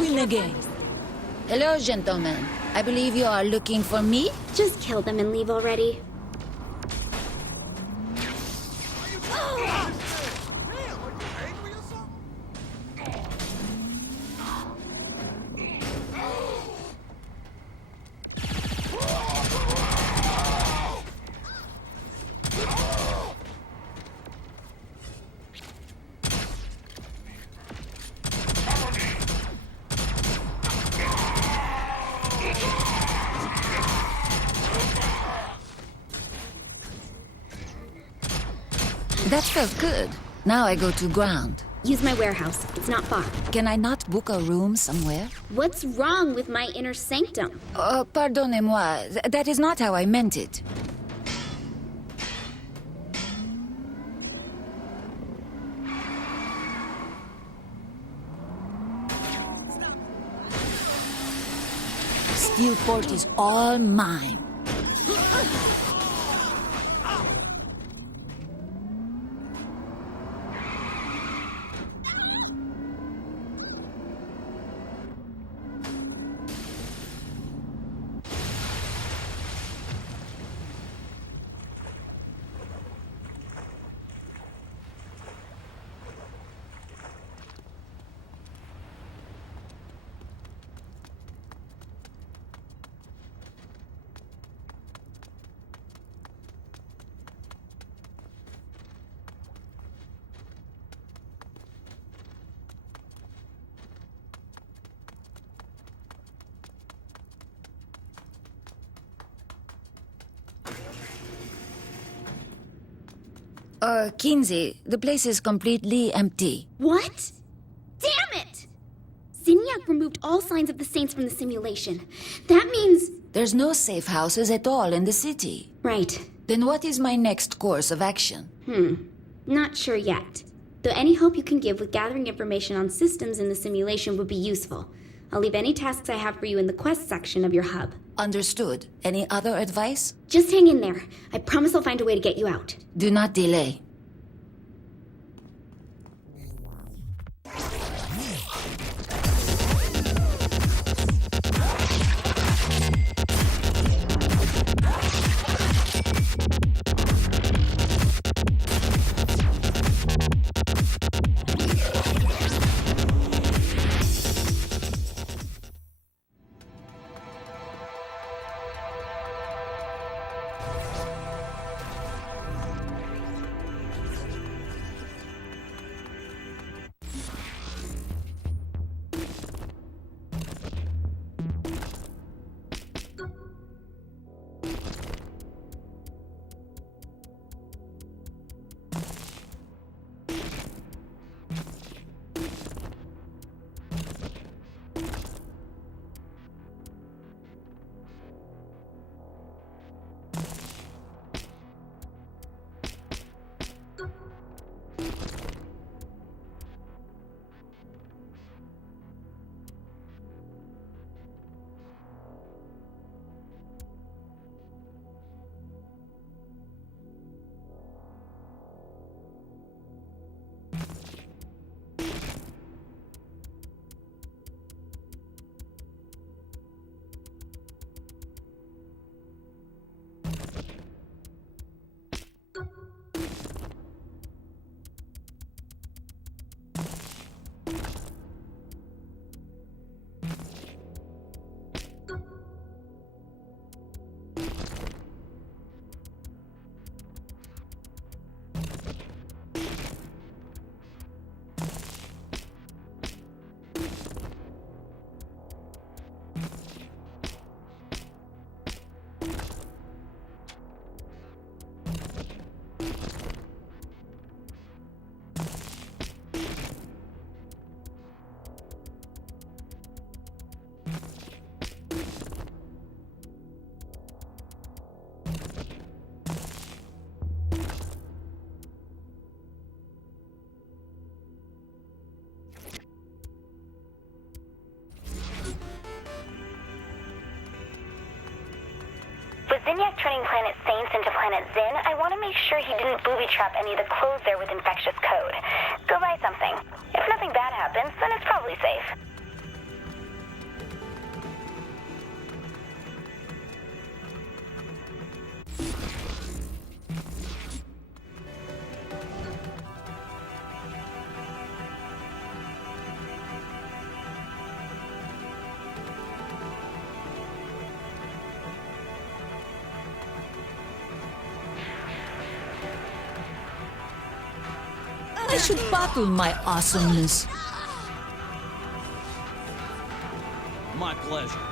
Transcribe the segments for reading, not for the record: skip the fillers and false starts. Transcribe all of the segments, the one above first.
win again. Hello, gentlemen. I believe you are looking for me? Just kill them and leave already. That felt good. Now I go to ground. Use my warehouse. It's not far. Can I not book a room somewhere? What's wrong with my inner sanctum? Pardonnez-moi. That is not how I meant it. Steelport is all mine. Kinsey, the place is completely empty. What? Damn it! Zinyak removed all signs of the Saints from the simulation. That means... There's no safe houses at all in the city. Right. Then what is my next course of action? Not sure yet. Though any hope you can give with gathering information on systems in the simulation would be useful. I'll leave any tasks I have for you in the quest section of your hub. Understood. Any other advice? Just hang in there. I promise I'll find a way to get you out. Do not delay. With Zinyak turning Planet Saints into Planet Zin, I want to make sure he didn't booby-trap any of the clothes there with infectious code. Go buy something. If nothing bad happens, then it's probably safe. should bottle my awesomeness. My pleasure.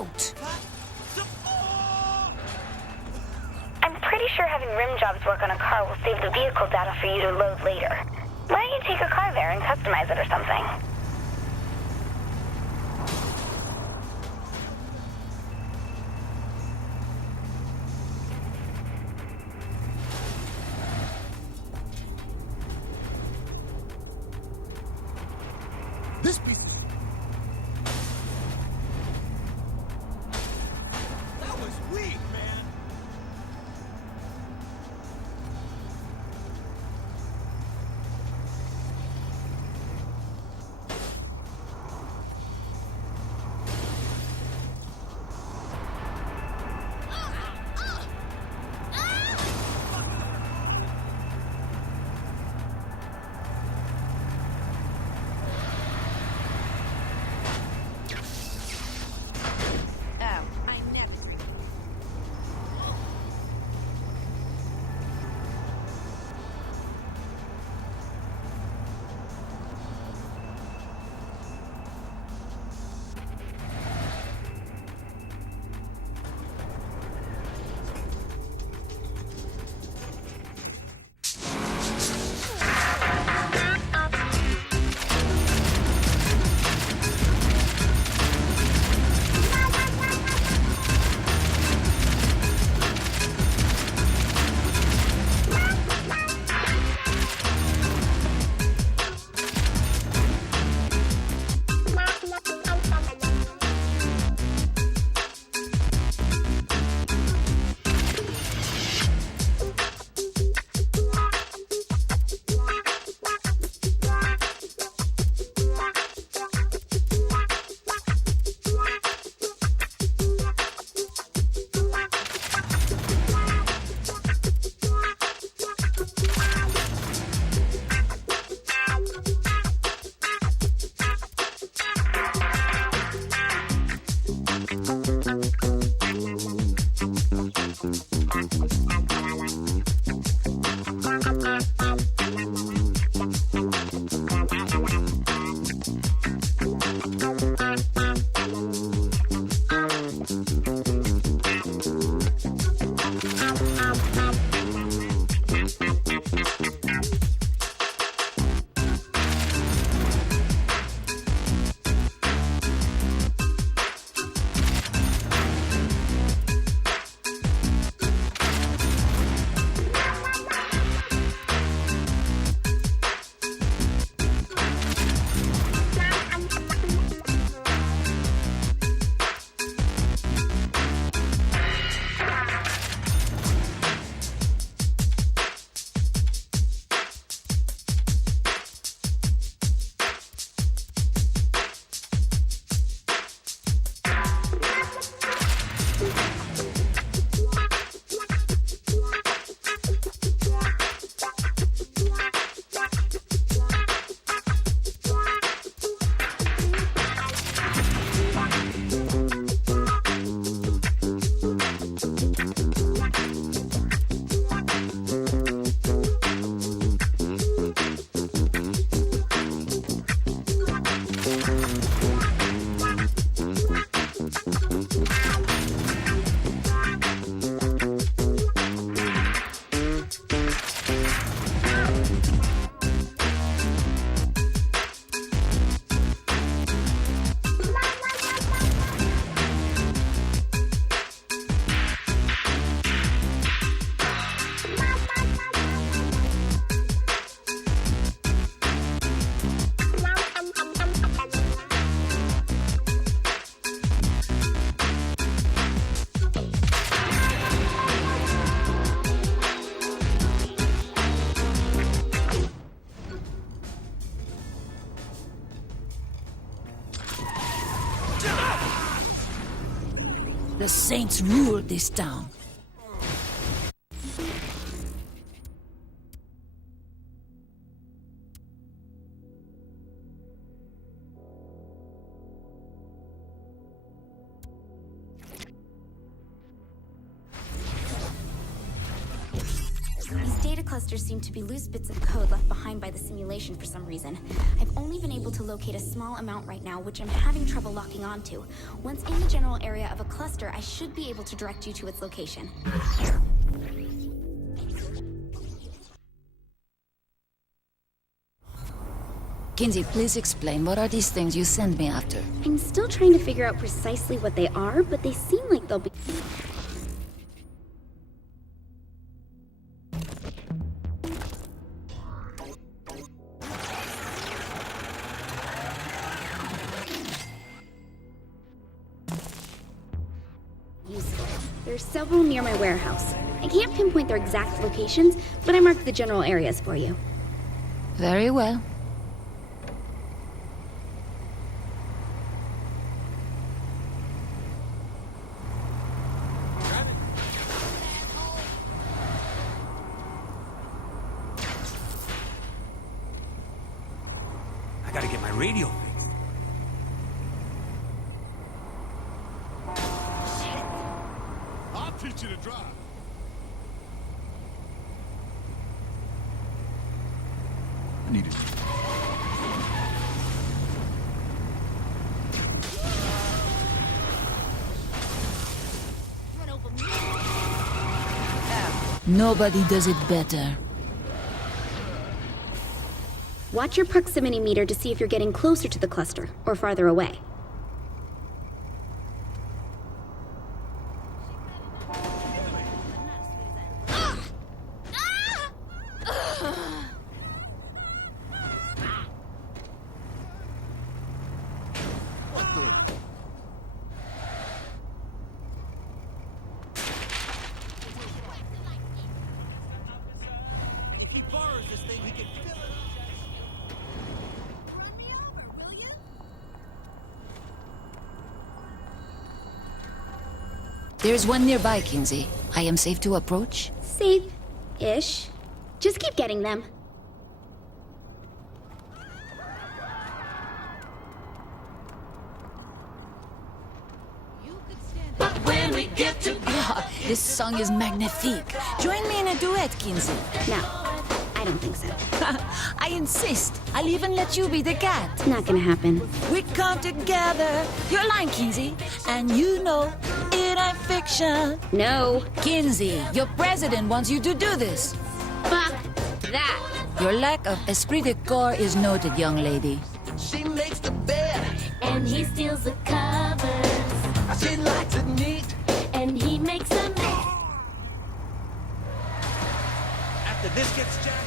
out! I'm pretty sure having rim jobs work on a car will save the vehicle data for you to load later. Why don't you take a car there and customize it or something? This piece of... That was weak, man! The Saints rule this town. These data clusters seem to be loose bits of code left behind by the simulation for some reason. I've only been able to locate a small amount right now, which I'm having trouble locking onto. Once in the general area of a cluster, I should be able to direct you to its location. Kinsey, please explain. What are these things you sent me after? I'm still trying to figure out precisely what they are, but they seem like they'll be... useful. There's several near my warehouse. I can't pinpoint their exact locations, but I marked the general areas for you. Very well. I gotta get my radio fixed. Shit! I'll teach you to drive. I need it. Nobody does it better. Watch your proximity meter to see if you're getting closer to the cluster or farther away. What the? If he borrows this thing, he can fill it up. There's one nearby, Kinsey. I am safe to approach? Safe-ish. Just keep getting them. When we get to... This song is magnifique. Join me in a duet, Kinsey. No, I don't think so. I insist. I'll even let you be the cat. It's not gonna happen. We come together. Your line, Kinsey. And you know it ain't fiction. No. Kinsey, your president wants you to do this. Fuck that. Your lack of esprit de corps is noted, young lady. She makes the bed, And he steals the covers, she likes it neat. and he makes a mess. After this gets jacked.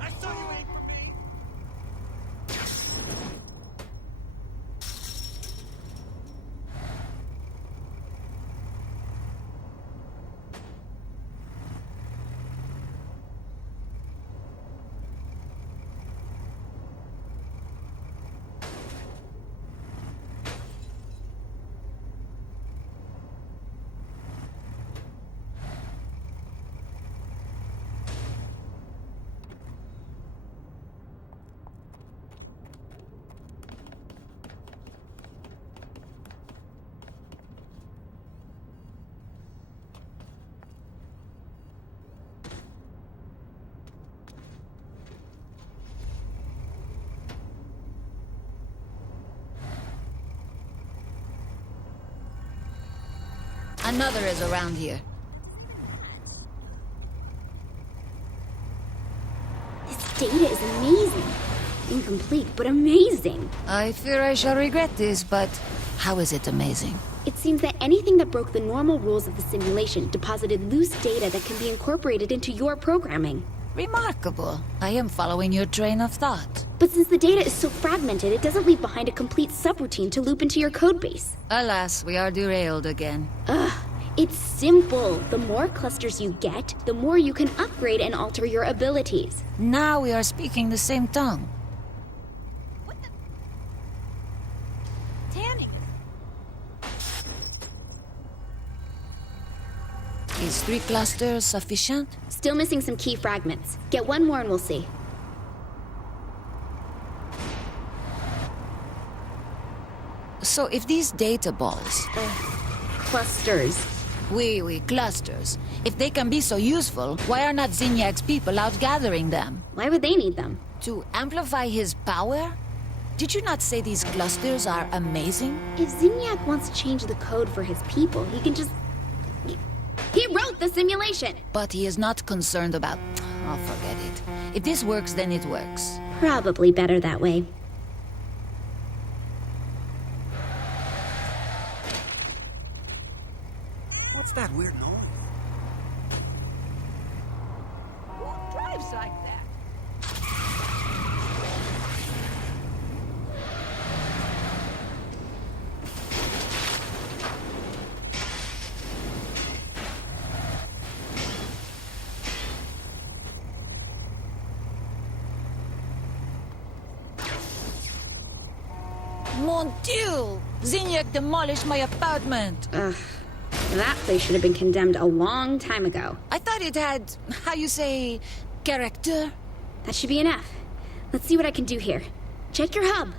I saw you aim for me. Another is around here. This data is amazing. Incomplete, but amazing. I fear I shall regret this, but how is it amazing? It seems that anything that broke the normal rules of the simulation deposited loose data that can be incorporated into your programming. Remarkable. I am following your train of thought. But since the data is so fragmented, it doesn't leave behind a complete subroutine to loop into your codebase. Alas, we are derailed again. Ugh, it's simple. The more clusters you get, the more you can upgrade and alter your abilities. Now we are speaking the same tongue. Is 3 clusters sufficient? Still missing some key fragments. Get one more and we'll see. So if these data balls, Clusters. oui, clusters, if they can be so useful, why are not Zinniak's people out gathering them? Why would they need them? To amplify his power? Did you not say these clusters are amazing? If Zinniak wants to change the code for his people, he can just... He wrote the simulation! But he is not concerned about... Oh, forget it. If this works, then it works. Probably better that way. What's that weird noise? Who drives like that? Mon Dieu! Zinniak demolished my apartment! Ugh. That place should have been condemned a long time ago. I thought it had, how you say, character? That should be enough. Let's see what I can do here. Check your hub.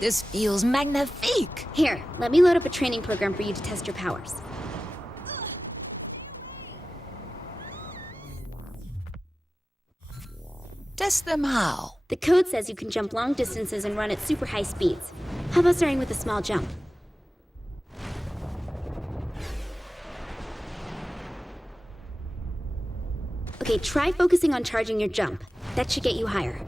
This feels magnifique. Here, let me load up a training program for you to test your powers. Test them how? The code says you can jump long distances and run at super high speeds. How about starting with a small jump? Okay, try focusing on charging your jump. That should get you higher.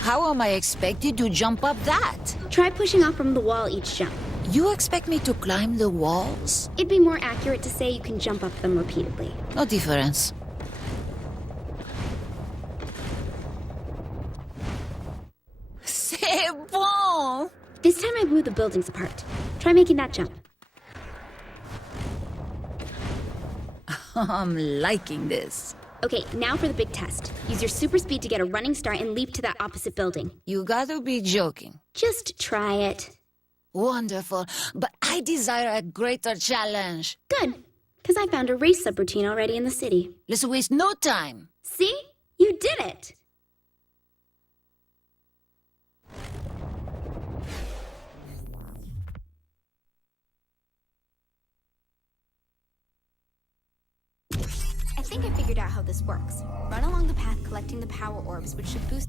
How am I expected to jump up that? Try pushing off from the wall each jump. You expect me to climb the walls? It'd be more accurate to say you can jump up them repeatedly. No difference. C'est bon! This time I've moved the buildings apart. Try making that jump. I'm liking this. Okay, now for the big test. Use your super speed to get a running start and leap to that opposite building. You gotta be joking. Just try it. Wonderful, but I desire a greater challenge. Good, because I found a race subroutine already in the city. Let's waste no time. See? You did it! I think I figured out how this works. Run along the path collecting the power orbs, which should boost...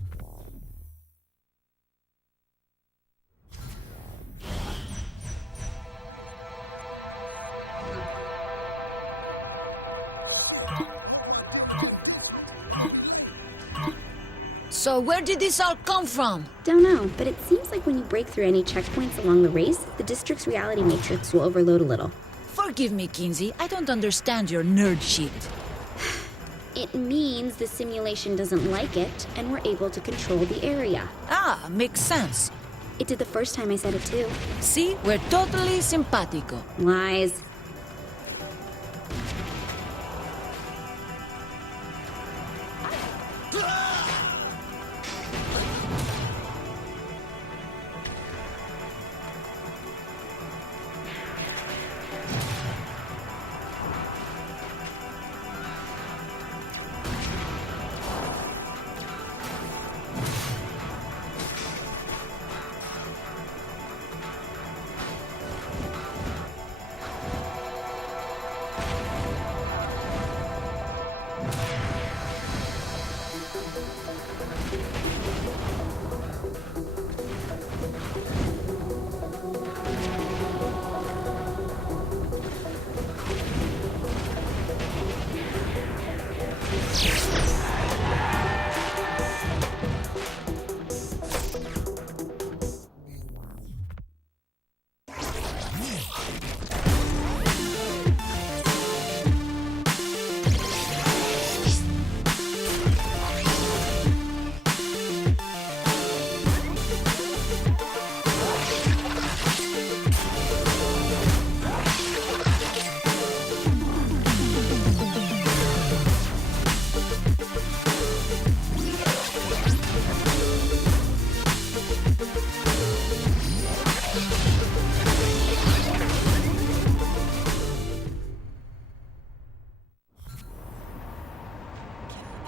So where did this all come from? Don't know, but it seems like when you break through any checkpoints along the race, the district's reality matrix will overload a little. Forgive me, Kinsey. I don't understand your nerd shit. It means the simulation doesn't like it, and we're able to control the area. Ah, makes sense. It did the first time I said it too. See, we're totally simpatico. Lies.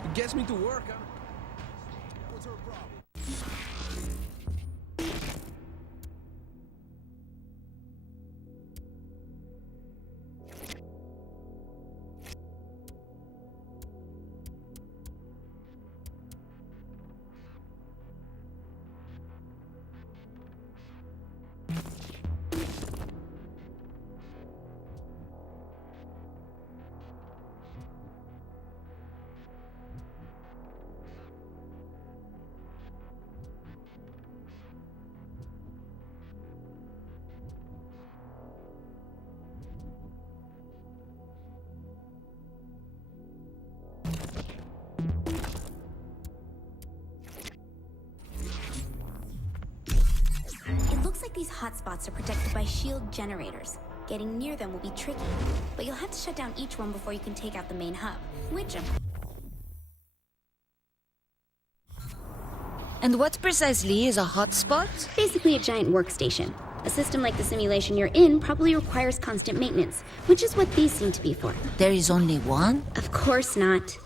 It gets me to work, huh? What's her problem? It looks like these hotspots are protected by shield generators. Getting near them will be tricky, but you'll have to shut down each one before you can take out the main hub, which And what precisely is a hotspot? basically a giant workstation. A system like the simulation you're in probably requires constant maintenance, which is what these seem to be for. There is only one? Of course not.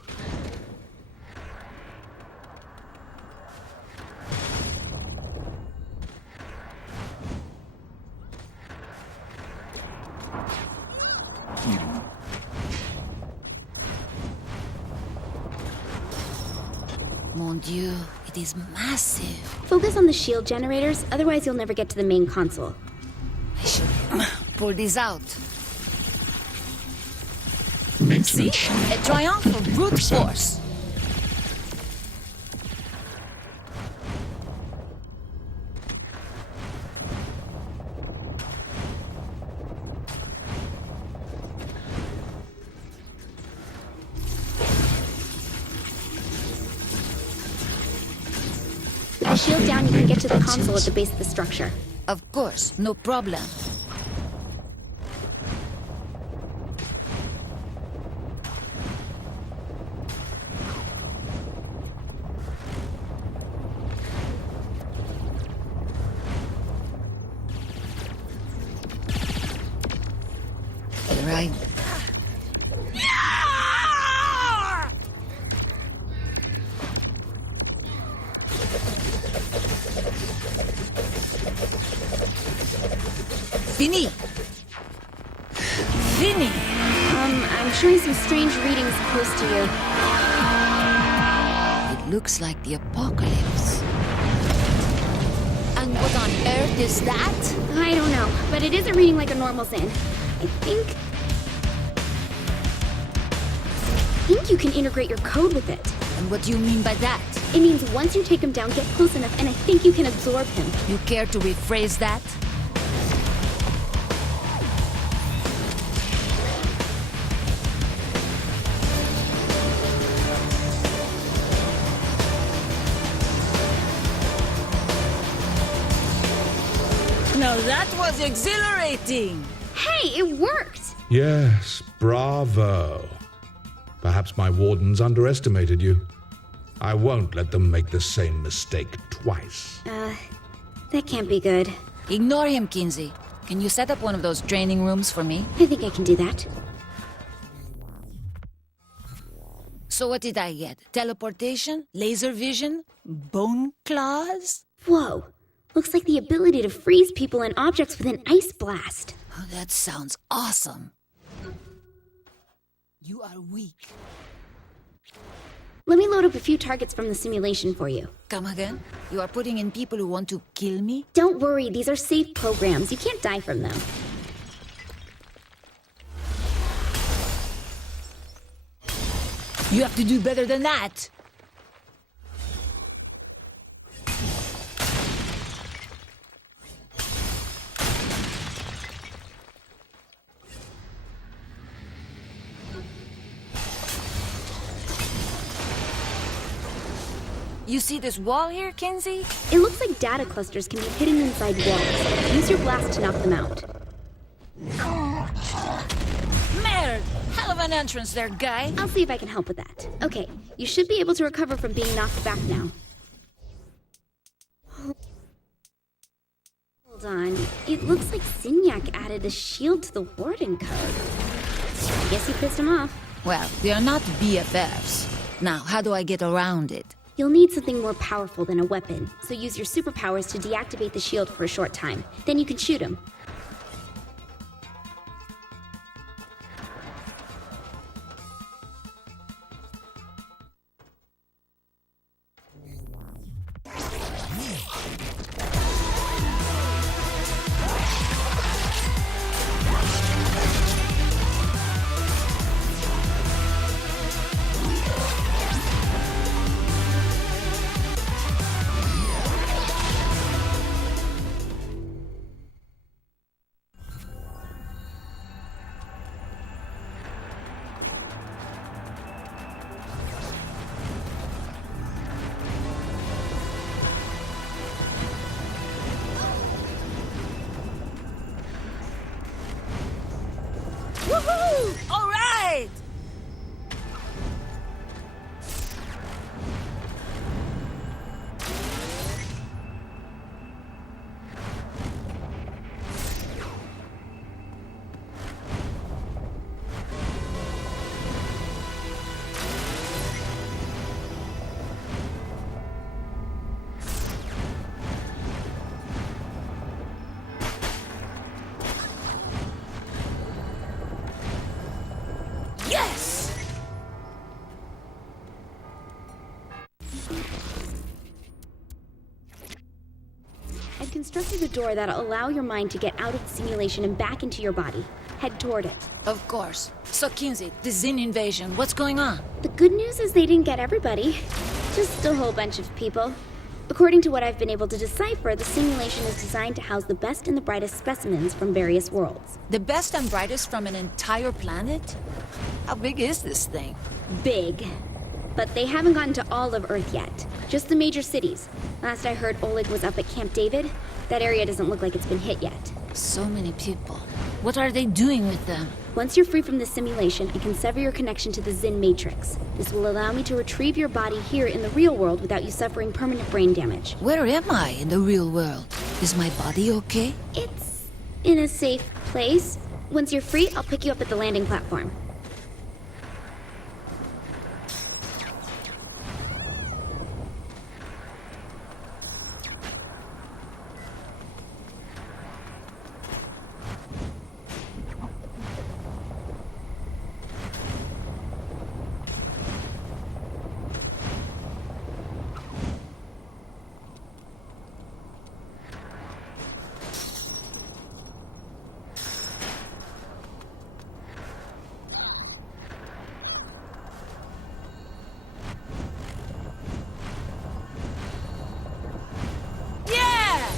Mon Dieu, it is massive. Focus on the shield generators, otherwise you'll never get to the main console. I should pull this out. See? A triumph of brute force. With the shield down, you can get to the console at the base of the structure. Of course, no problem. Right. Fini! Fini! I'm showing some strange readings close to you. It looks like the apocalypse. And what on earth is that? I don't know, but it isn't reading like a normal Zen. I think you can integrate your code with it. And what do you mean by that? It means once you take him down, get close enough, and I think you can absorb him. You care to rephrase that? Now that was exhilarating! Hey, it worked! Yes, bravo. Perhaps my wardens underestimated you. I won't let them make the same mistake twice. That can't be good. Ignore him, Kinsey. Can you set up one of those training rooms for me? I think I can do that. So what did I get? Teleportation? Laser vision? Bone claws? Whoa. Looks like the ability to freeze people and objects with an ice blast. Oh, that sounds awesome. You are weak. Let me load up a few targets from the simulation for you. Come again? You are putting in people who want to kill me? Don't worry, these are safe programs. You can't die from them. You have to do better than that. You see this wall here, Kinsey? It looks like data clusters can be hidden inside walls. Use your blast to knock them out. Merde! Hell of an entrance there, guy. I'll see if I can help with that. Okay, you should be able to recover from being knocked back now. Hold on. It looks like Signac added a shield to the Warden code. I guess you pissed him off. Well, we are not BFFs. Now, how do I get around it? You'll need something more powerful than a weapon, so use your superpowers to deactivate the shield for a short time. Then you can shoot him. Woohoo! All right! Yes! I've constructed a door that'll allow your mind to get out of the simulation and back into your body. Head toward it. Of course. So, Kinsey, the Zin invasion, what's going on? The good news is they didn't get everybody. Just a whole bunch of people. According to what I've been able to decipher, the simulation is designed to house the best and the brightest specimens from various worlds. The best and brightest from an entire planet? How big is this thing? Big. But they haven't gotten to all of Earth yet. Just the major cities. Last I heard, Oleg was up at Camp David. That area doesn't look like it's been hit yet. So many people. What are they doing with them? Once you're free from the simulation, I can sever your connection to the Zin Matrix. This will allow me to retrieve your body here in the real world without you suffering permanent brain damage. Where am I in the real world? Is my body okay? It's in a safe place. Once you're free, I'll pick you up at the landing platform. Yeah!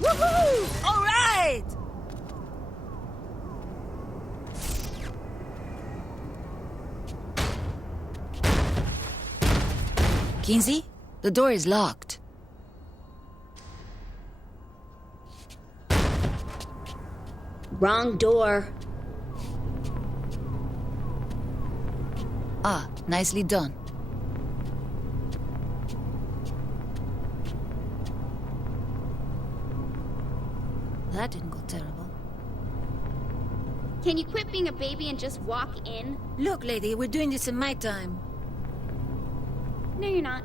Woohoo! All right! Kinsey, the door is locked. Wrong door. Ah, nicely done. That didn't go terrible. Can you quit being a baby and just walk in? Look, lady, we're doing this in my time. No, you're not.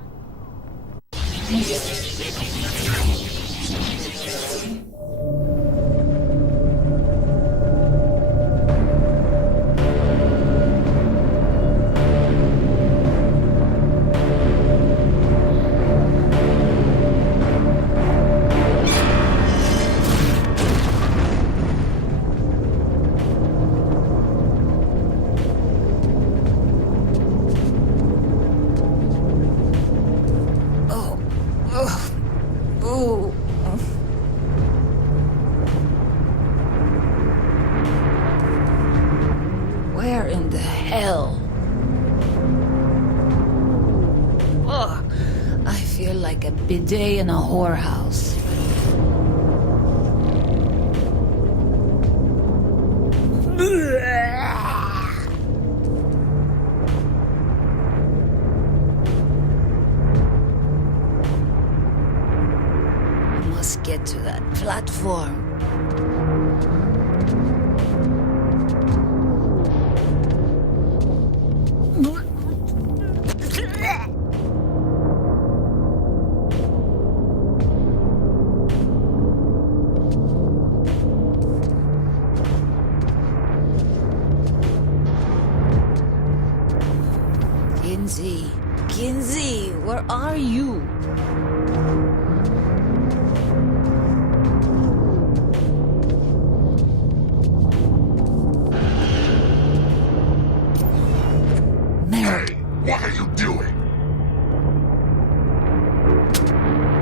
Ooh. Where in the hell? Oh, I feel like a bidet in a whorehouse. platform. Kinsey, where are you? Merde. What are you doing?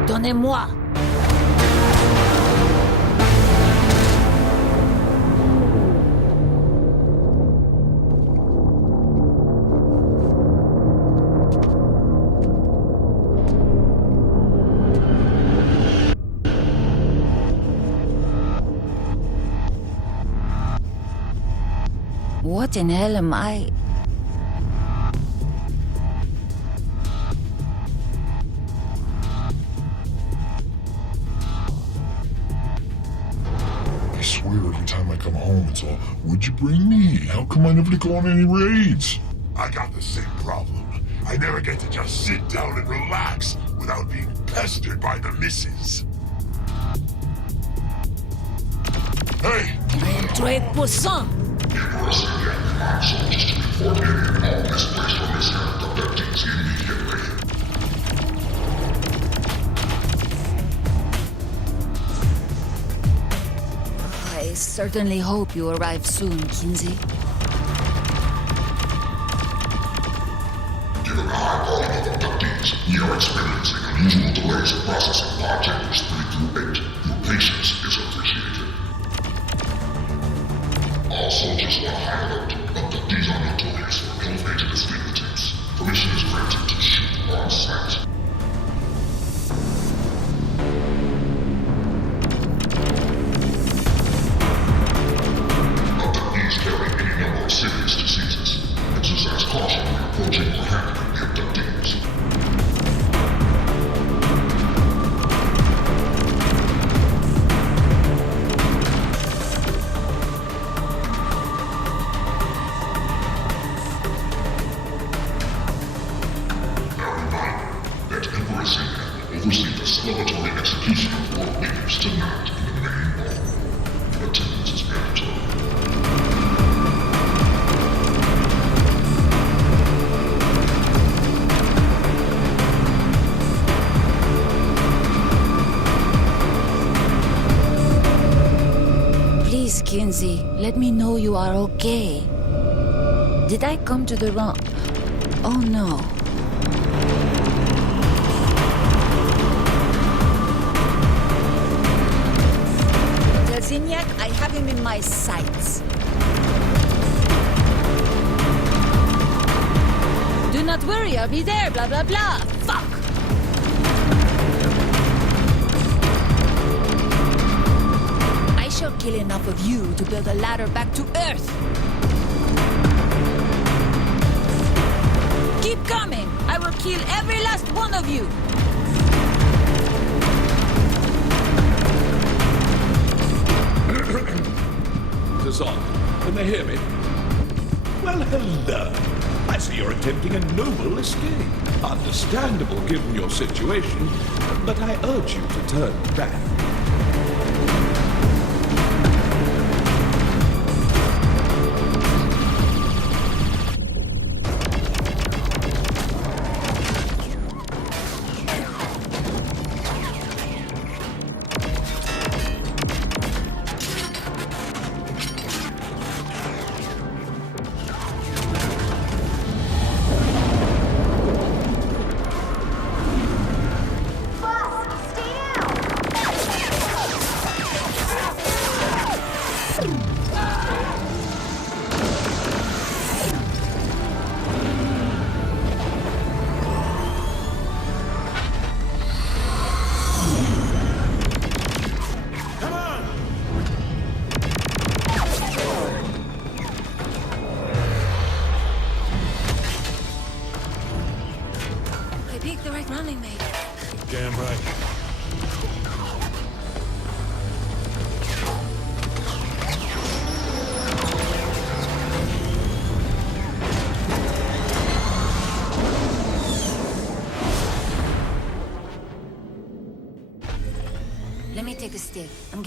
Donnez-moi. What in hell am I? I swear every time I come home it's all, would you bring me? How come I never go on any raids? I got the same problem. I never get to just sit down and relax without being pestered by the missus. Hey! Très puissant. I certainly hope you arrive soon, Kinsey. Given the high volume of abductees, we are experiencing unusual delays in processing pod chambers 3 through 8. Your patience is appreciated. Also, just want to highlight, abductees are notorious for elevated escape attempts. Permission is granted to shoot on sight. Abductees carry any number of serious diseases. Exercise caution when approaching or handling the abductees. Oversee the celebratory execution of world leaders tonight in the main hall. Attendance is mandatory. Please, Kinsey, let me know you are okay. Did I come to the wrong... Oh no. Zinyak, I have him in my sights. Do not worry, I'll be there, blah, blah, blah. Fuck! I shall kill enough of you to build a ladder back to Earth. Keep coming! I will kill every last one of you! Zod, can they hear me? Well, hello. I see you're attempting a noble escape. Understandable given your situation, but I urge you to turn back.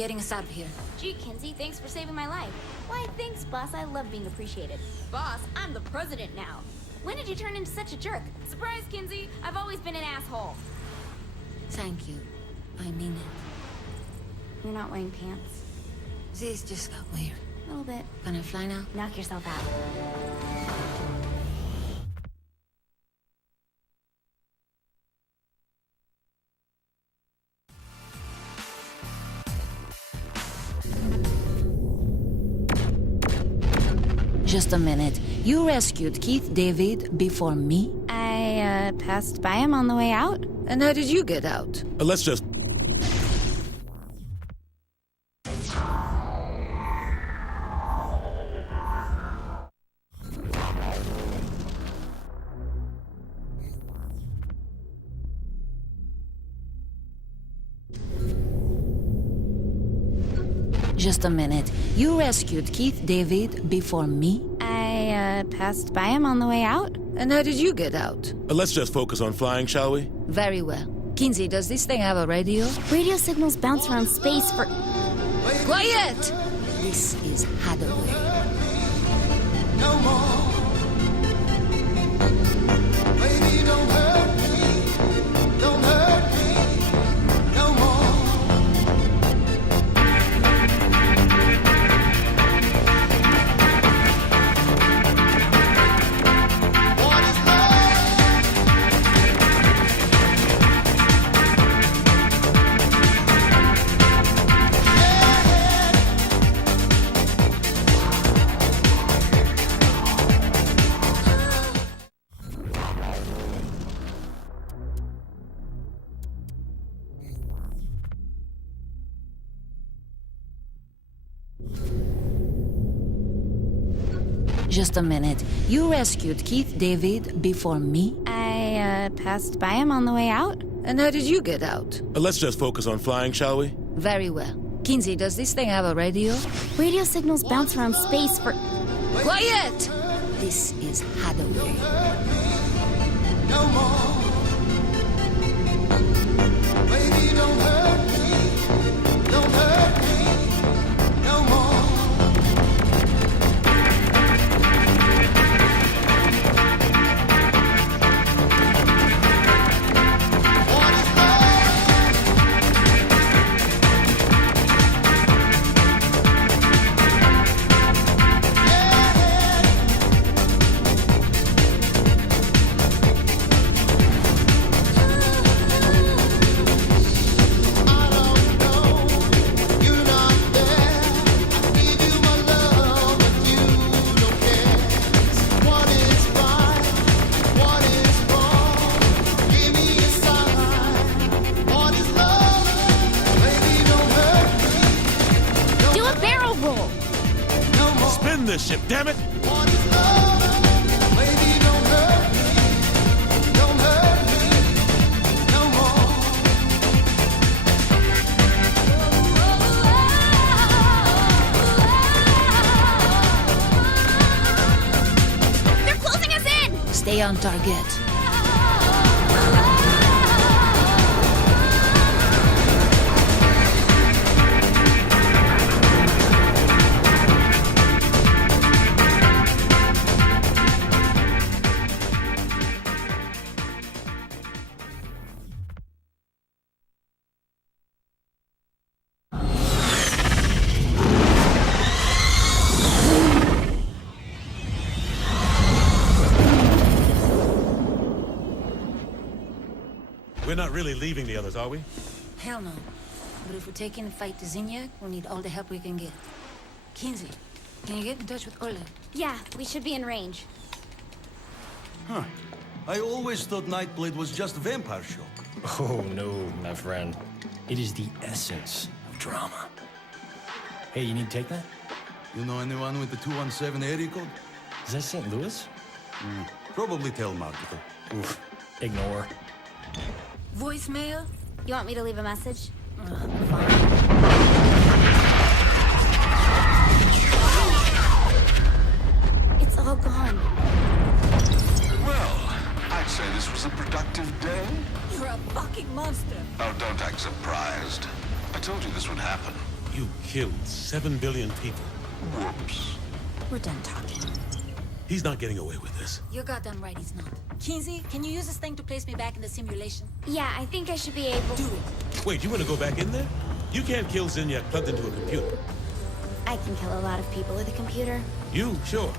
getting us out of here. Gee, Kinsey, thanks for saving my life. Why, thanks, boss. I love being appreciated. Boss, I'm the president now. When did you turn into such a jerk? Surprise, Kinsey. I've always been an asshole. Thank you. I mean it. You're not wearing pants. This just got weird. A little bit. Can I fly now? Knock yourself out. Just a minute. You rescued Keith David before me? I, passed by him on the way out. And how did you get out? Let's just... Just a minute. You rescued Keith David before me? I, passed by him on the way out. And how did you get out? Let's just focus on flying, shall we? Very well. Kinsey, does this thing have a radio? Radio signals bounce around space for... Quiet! This is Hadaway. No more. Baby, don't hurt me. Don't hurt me. No more. What is Just a minute. You rescued Keith David before me? I, passed by him on the way out. And how did you get out? Let's just focus on flying, shall we? Very well. Kinsey, does this thing have a radio? Radio signals bounce around space for... Quiet! This is Hadaway. no more? Baby, don't hurt me. Don't hurt me. No more. What is Do a barrel roll! Spin this ship, damn it! What is love? Baby, don't hurt me. Don't hurt me. No more. They're closing us in! Stay on target. We're not really leaving the others, are we? Hell no. But if we're taking the fight to Zinyak, we'll need all the help we can get. Kinsey, can you get in touch with Orla? Yeah, we should be in range. Huh. I always thought Nightblade was just vampire show. Oh, no, my friend. It is the essence of drama. Hey, you need to take that? You know anyone with the 217 area code? Is that St. Louis? Probably telemarketer. Oof. Ignore. Voicemail? You want me to leave a message? It's all gone. Well, I'd say this was a productive day. You're a fucking monster. Oh, don't act surprised. I told you this would happen. You killed 7 billion people. Whoops. We're done talking. He's not getting away with this. You're goddamn right he's not. Kinsey, can you use this thing to place me back in the simulation? Yeah, I think I should be able to. Do it. Wait, you want to go back in there? You can't kill Zinyak plugged into a computer. I can kill a lot of people with a computer. You, sure.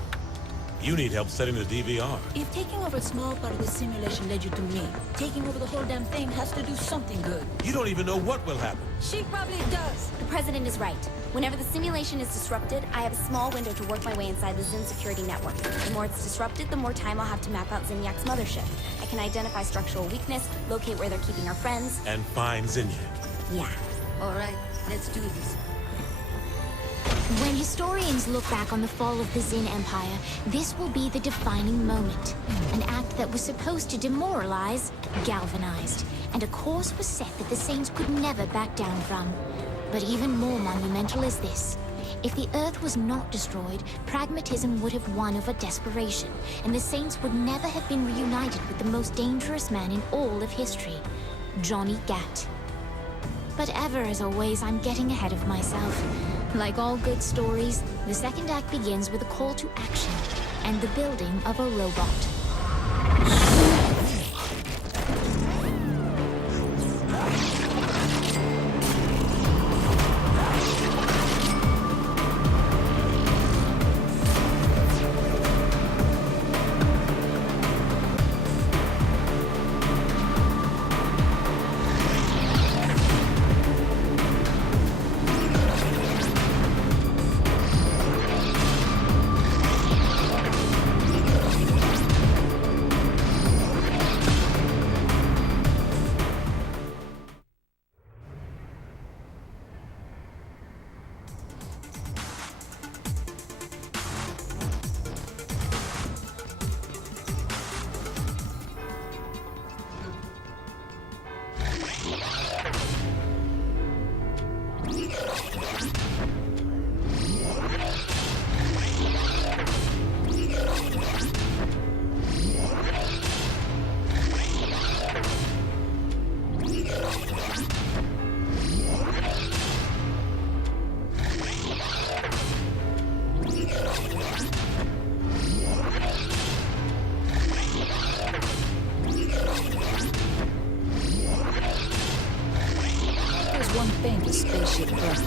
You need help setting the DVR. If taking over a small part of the simulation led you to me, taking over the whole damn thing has to do something good. You don't even know what will happen. She probably does. The president is right. Whenever the simulation is disrupted, I have a small window to work my way inside the Zin security network. The more it's disrupted, the more time I'll have to map out Zinyak's mothership. I can identify structural weakness, locate where they're keeping our friends. And find Zinyak. Yeah. All right, let's do this. When historians look back on the fall of the Zin Empire, this will be the defining moment. An act that was supposed to demoralize, galvanized, and a course was set that the Saints could never back down from. But even more monumental is this. If the Earth was not destroyed, pragmatism would have won over desperation, and the Saints would never have been reunited with the most dangerous man in all of history, Johnny Gat. But ever as always, I'm getting ahead of myself. Like all good stories, the second act begins with a call to action and the building of a robot. One thing the spaceship brought.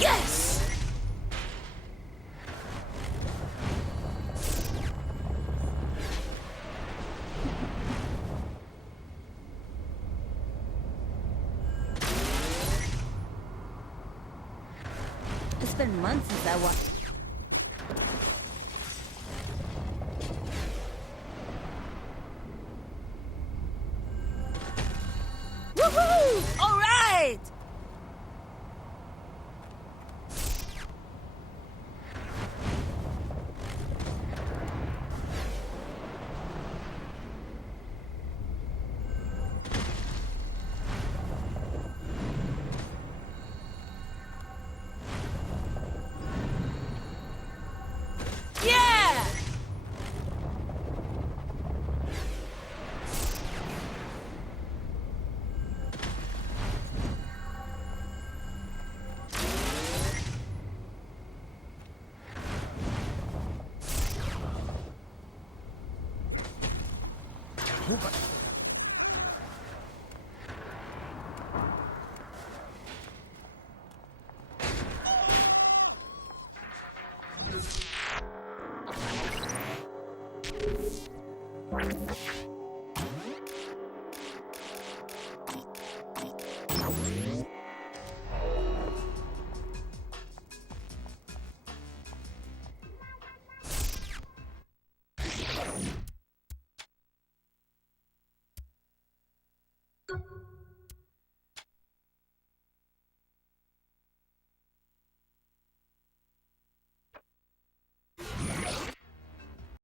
Yes! It's been months since I watched. Woohoo! All right! Yeah!